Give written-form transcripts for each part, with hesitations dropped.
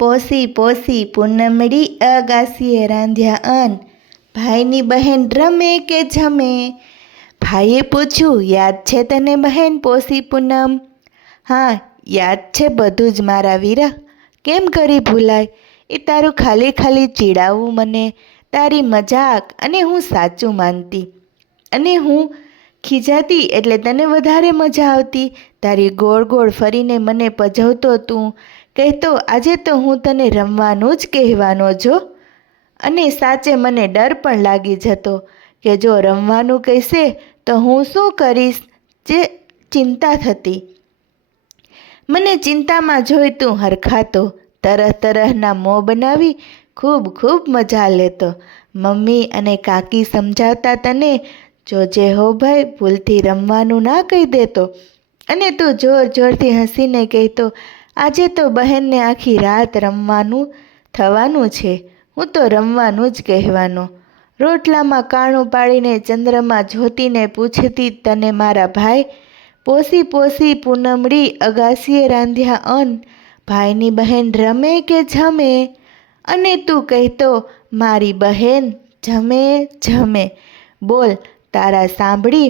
પોસી પોસી પૂનમડી અગાસીએ રાંધ્યા અન, ભાઈની બહેન રમે કે જમે. ભાઈએ પૂછ્યું, યાદ છે તને બહેન પોસી પૂનમ? હા, યાદ છે બધું જ મારા વીરા, કેમ કરી ભૂલાય. એ તારું ખાલી ખાલી ચીડાવવું મને, તારી મજાક અને હું સાચું માનતી. અને હું ખીજાતી એટલે તને વધારે મજા આવતી. તારી ગોળ ગોળ ફરીને મને પજવતો તું, કહેતો આજે તો હું તને રમવાનું જ કહેવાનો જો. અને સાચે મને ડર પણ લાગી જતો કે જો રમવાનું કહેશે તો હું શું કરીશ, જે ચિંતા થતી. મને ચિંતામાં જોઈ તું હરખાતો, તરહ તરહના મોં બનાવી ખૂબ ખૂબ મજા લેતો. મમ્મી અને કાકી સમજાવતા તને, જોજે હો ભાઈ, ભૂલથી રમવાનું ના કહી દેતો. અને તું જોર જોરથી હસીને કહેતો, આજે તો બહેનને આખી રાત રમવાનું થવાનું છે, હું તો રમવાનું જ કહેવાનો. રોટલામાં કાણું પાડીને ચંદ્રમાં જોતીને પૂછતી તને મારા ભાઈ, પોસી પોસી પૂનમડી અગાસીએ રાંધ્યા અન, ભાઈની બહેન રમે કે જમે. અને તું કહેતો, મારી બહેન જમે જમે. બોલ, તારા સાંભળી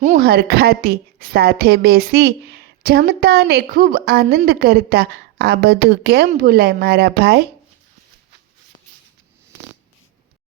હું હરખાતી, સાથે બેસી જમતા અને ખૂબ આનંદ કરતા. આ બધું કેમ ભૂલાય મારા ભાઈ?